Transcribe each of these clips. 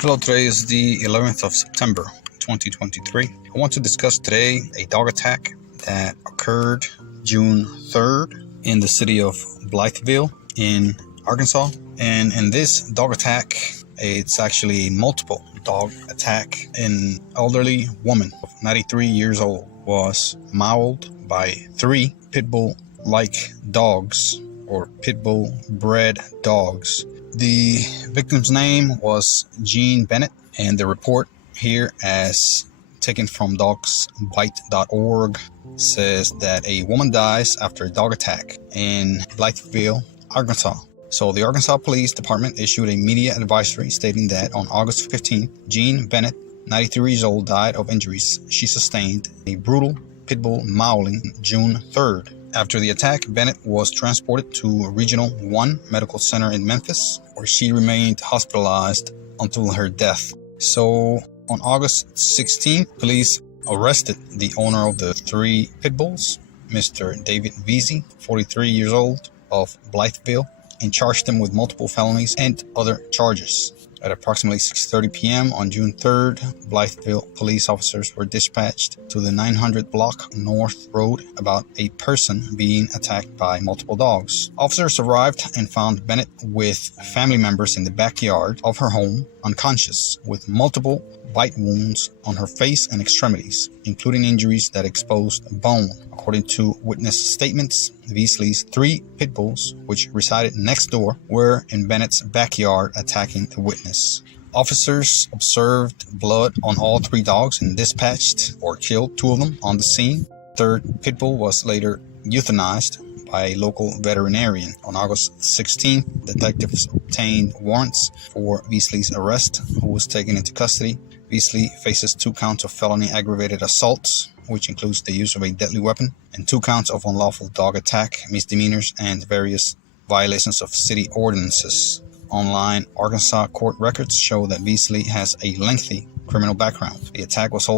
Hello, today is the 11th of September, 2023. I want to discuss today a dog attack that occurred June 3rd in the city of Blytheville in Arkansas. And in this dog attack, it's actually a multiple dog attack. An elderly woman of 93 years old was mauled by 3 pit bull-like dogs or pit bull bred dogs. The victim's name was Jeanne Bennett, and the report here, as taken from dogsbite.org, says that a woman dies after a dog attack in Blytheville, Arkansas. So the Arkansas Police Department issued a media advisory stating that on August 15th, Jeanne Bennett, 93 years old, died of injuries she sustained in a brutal pit bull mauling June 3rd. After the attack, Bennett was transported to Regional 1 Medical Center in Memphis, where she remained hospitalized until her death. So on August 16th, police arrested the owner of the 3 pit bulls, Mr. David Veazey, 43 years old, of Blytheville, and charged him with multiple felonies and other charges. At approximately 6:30 p.m. on June 3rd, Blytheville police officers were dispatched to the 900 block North Road about a person being attacked by multiple dogs. Officers arrived and found Bennett with family members in the backyard of her home, unconscious, with multiple bite wounds on her face and extremities, including injuries that exposed bone. According to witness statements, Veasley's 3 pit bulls, which resided next door, were in Bennett's backyard attacking the witness. Officers observed blood on all 3 dogs and dispatched or killed 2 of them on the scene. The 3rd pit bull was later euthanized by a local veterinarian. On August 16th, detectives obtained warrants for Veasley's arrest, who was taken into custody. Veasley faces 2 counts of felony aggravated assaults, which includes the use of a deadly weapon, and 2 counts of unlawful dog attack, misdemeanors, and various violations of city ordinances. Online Arkansas court records show that Veasley has a lengthy criminal background. The attack was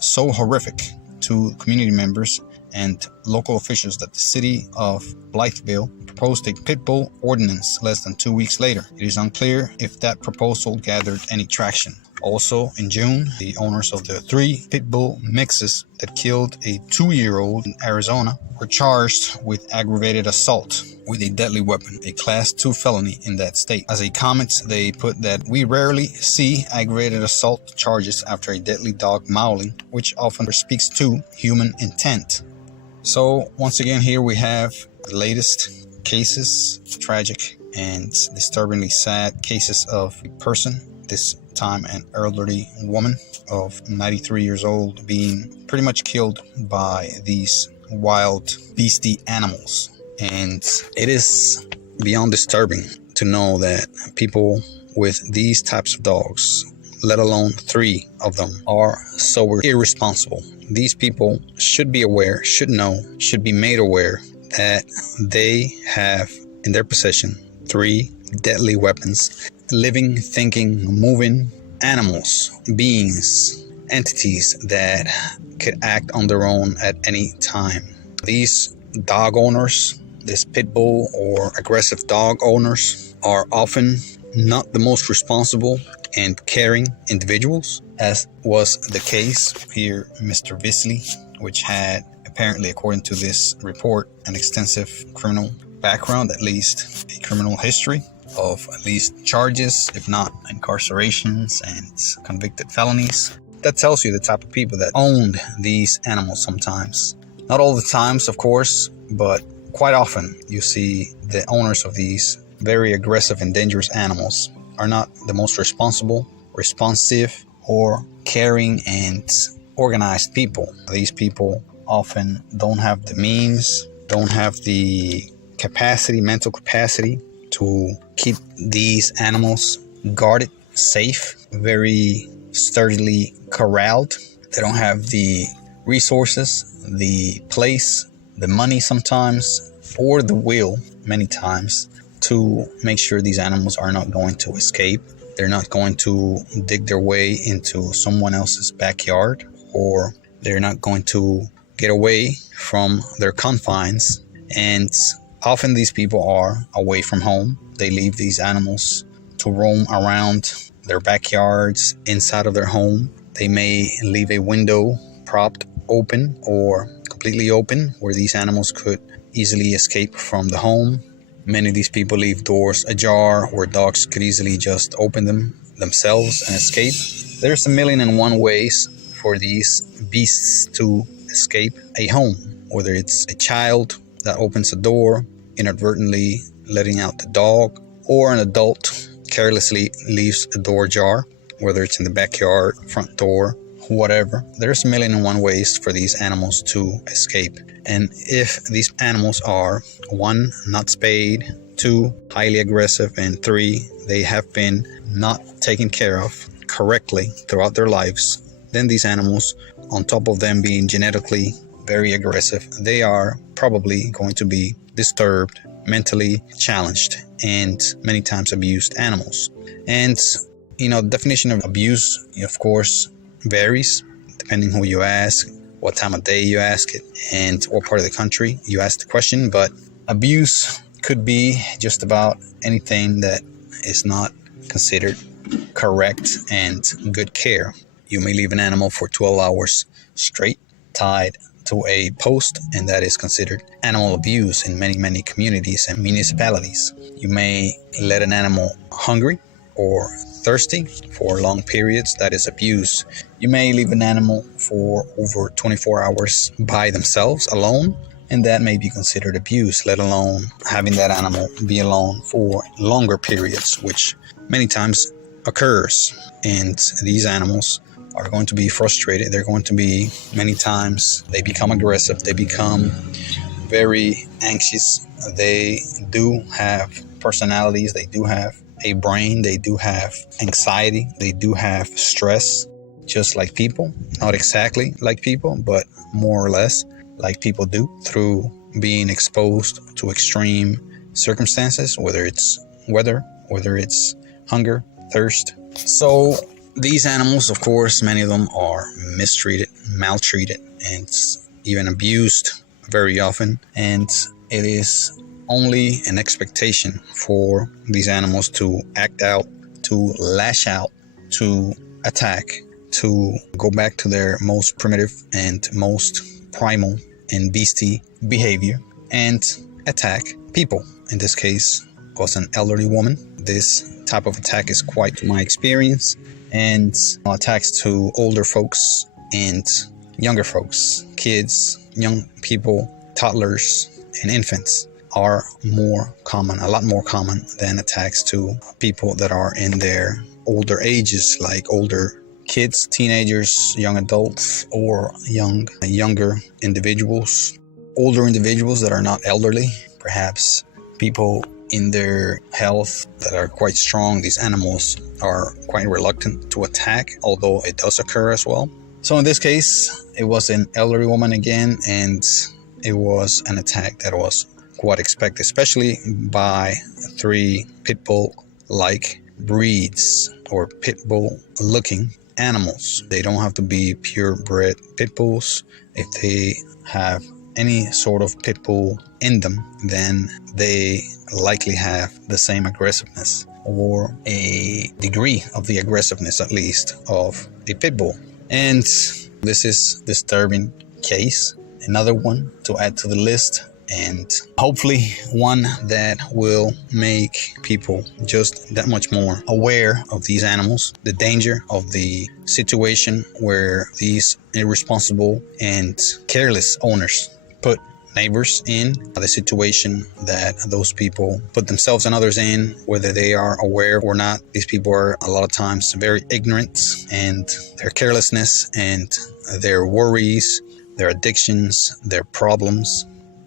so horrific to community members and local officials that the city of Blytheville proposed a pit bull ordinance less than 2 weeks later. It is unclear if that proposal gathered any traction. Also, in June, the owners of the 3 pit bull mixes that killed a 2-year-old in Arizona were charged with aggravated assault with a deadly weapon, a Class 2 felony in that state. As a comment, they put that we rarely see aggravated assault charges after a deadly dog mauling, which often speaks to human intent. So once again, here we have the latest cases, tragic and disturbingly sad cases of a person, this time an elderly woman of 93 years old, being pretty much killed by these wild beastie animals. And it is beyond disturbing to know that people with these types of dogs, let alone 3 of them, are so irresponsible. These people should be aware, should know, should be made aware that they have in their possession 3 deadly weapons. Living, thinking, moving animals, beings, entities that could act on their own at any time. These dog owners, this pit bull or aggressive dog owners, are often not the most responsible and caring individuals, as was the case here, Mr. Veasley, which had apparently, according to this report, an extensive criminal background, at least a criminal history of at least charges, if not incarcerations and convicted felonies. That tells you the type of people that owned these animals sometimes. Not all the times, of course, but quite often you see the owners of these very aggressive and dangerous animals are not the most responsible, responsive, or caring and organized people. These people often don't have the means, don't have the capacity, mental capacity, to keep these animals guarded, safe, very sturdily corralled. They don't have the resources, the place, the money sometimes, or the will many times to make sure these animals are not going to escape. They're not going to dig their way into someone else's backyard, or they're not going to get away from their confines. And often these people are away from home. They leave these animals to roam around their backyards, inside of their home. They may leave a window propped open or completely open where these animals could easily escape from the home. Many of these people leave doors ajar where dogs could easily just open them themselves and escape. There's a million and one ways for these beasts to escape a home, whether it's a child that opens a door, inadvertently letting out the dog, or an adult carelessly leaves a door ajar, whether it's in the backyard, front door, whatever. There's a million and one ways for these animals to escape. And if these animals are 1, not spayed, 2, highly aggressive, and 3, they have been not taken care of correctly throughout their lives, then these animals, on top of them being genetically very aggressive, they are probably going to be disturbed, mentally challenged, and many times abused animals. And the definition of abuse, of course, varies depending who you ask, what time of day you ask it, and what part of the country you ask the question. But abuse could be just about anything that is not considered correct and good care. You may leave an animal for 12 hours straight, tied to a post, and that is considered animal abuse in many, many communities and municipalities. You may let an animal hungry or thirsty for long periods. That is abuse. You may leave an animal for over 24 hours by themselves alone, and that may be considered abuse, let alone having that animal be alone for longer periods, which many times occurs. And these animals are going to be frustrated. They're going to be, many times, they become aggressive. They become very anxious. They do have personalities. They do have a brain. They do have anxiety. They do have stress, just like people. Not exactly like people, but more or less like people do, through being exposed to extreme circumstances, whether it's weather, whether it's hunger, thirst. So these animals, of course, many of them are mistreated, maltreated, and even abused very often. And it is only an expectation for these animals to act out, to lash out, to attack, to go back to their most primitive and most primal and beastie behavior and attack people. In this case, was an elderly woman. This type of attack is quite my experience, and attacks to older folks and younger folks, kids, young people, toddlers, and infants are more common, a lot more common than attacks to people that are in their older ages, like older kids, teenagers, young adults, or younger individuals, older individuals that are not elderly, perhaps people in their health that are quite strong. These animals are quite reluctant to attack, although it does occur as well. So in this case, it was an elderly woman again, and it was an attack that was quite expected, especially by 3 pit bull-like breeds or pit bull-looking animals. They don't have to be purebred pit bulls. If they have any sort of pit bull in them, then they likely have the same aggressiveness, or a degree of the aggressiveness at least, of a pit bull. And this is a disturbing case, another one to add to the list, and hopefully one that will make people just that much more aware of these animals, the danger of the situation where these irresponsible and careless owners put neighbors in, the situation that those people put themselves and others in, whether they are aware or not. These people are a lot of times very ignorant, and their carelessness and their worries, their addictions, their problems,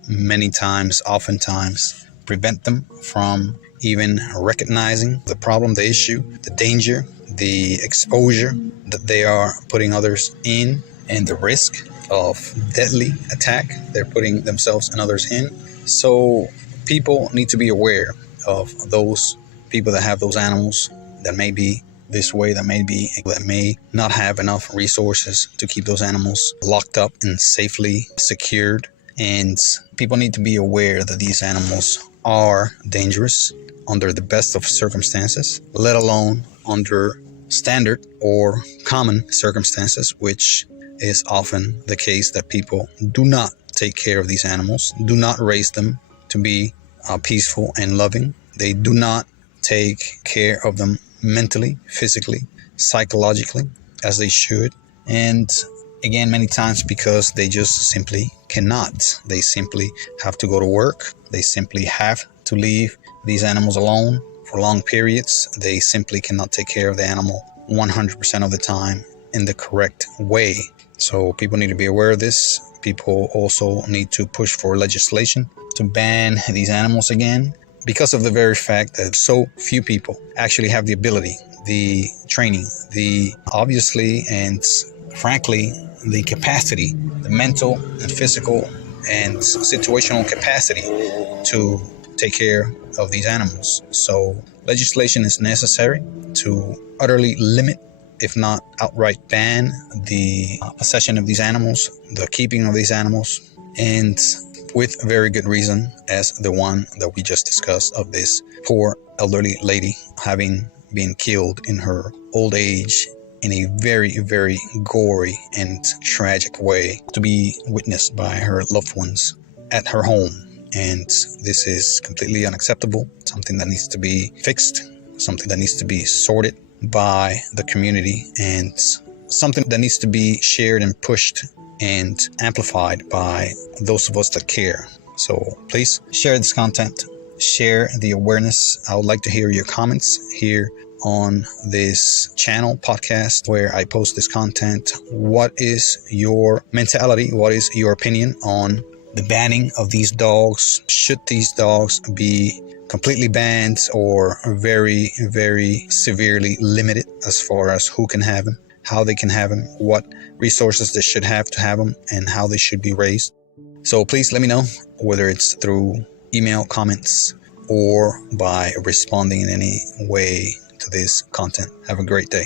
many times, oftentimes, prevent them from even recognizing the problem, the issue, the danger, the exposure that they are putting others in, and the risk of deadly attack they're putting themselves and others in. So people need to be aware of those people that have those animals that may be this way, that may not have enough resources to keep those animals locked up and safely secured. And people need to be aware that these animals are dangerous under the best of circumstances, let alone under standard or common circumstances, which is often the case, that people do not take care of these animals, do not raise them to be peaceful and loving. They do not take care of them mentally, physically, psychologically, as they should. And again, many times because they just simply cannot. They simply have to go to work. They simply have to leave these animals alone for long periods. They simply cannot take care of the animal 100% of the time in the correct way. So people need to be aware of this. People also need to push for legislation to ban these animals again, because of the very fact that so few people actually have the ability, the training, the obviously and frankly, the capacity, the mental and physical and situational capacity to take care of these animals. So legislation is necessary to utterly limit, if not outright ban, the possession of these animals, the keeping of these animals, and with very good reason, as the one that we just discussed of this poor elderly lady having been killed in her old age in a very, very gory and tragic way, to be witnessed by her loved ones at her home. And this is completely unacceptable, something that needs to be fixed, something that needs to be sorted by the community, and something that needs to be shared and pushed and amplified by those of us that care. So please share this content, share the awareness. I would like to hear your comments here on this channel podcast where I post this content. What is your mentality? What is your opinion on the banning of these dogs? Should these dogs be completely banned or very, very severely limited as far as who can have them, how they can have them, what resources they should have to have them, and how they should be raised? So please let me know, whether it's through email, comments, or by responding in any way to this content. Have a great day.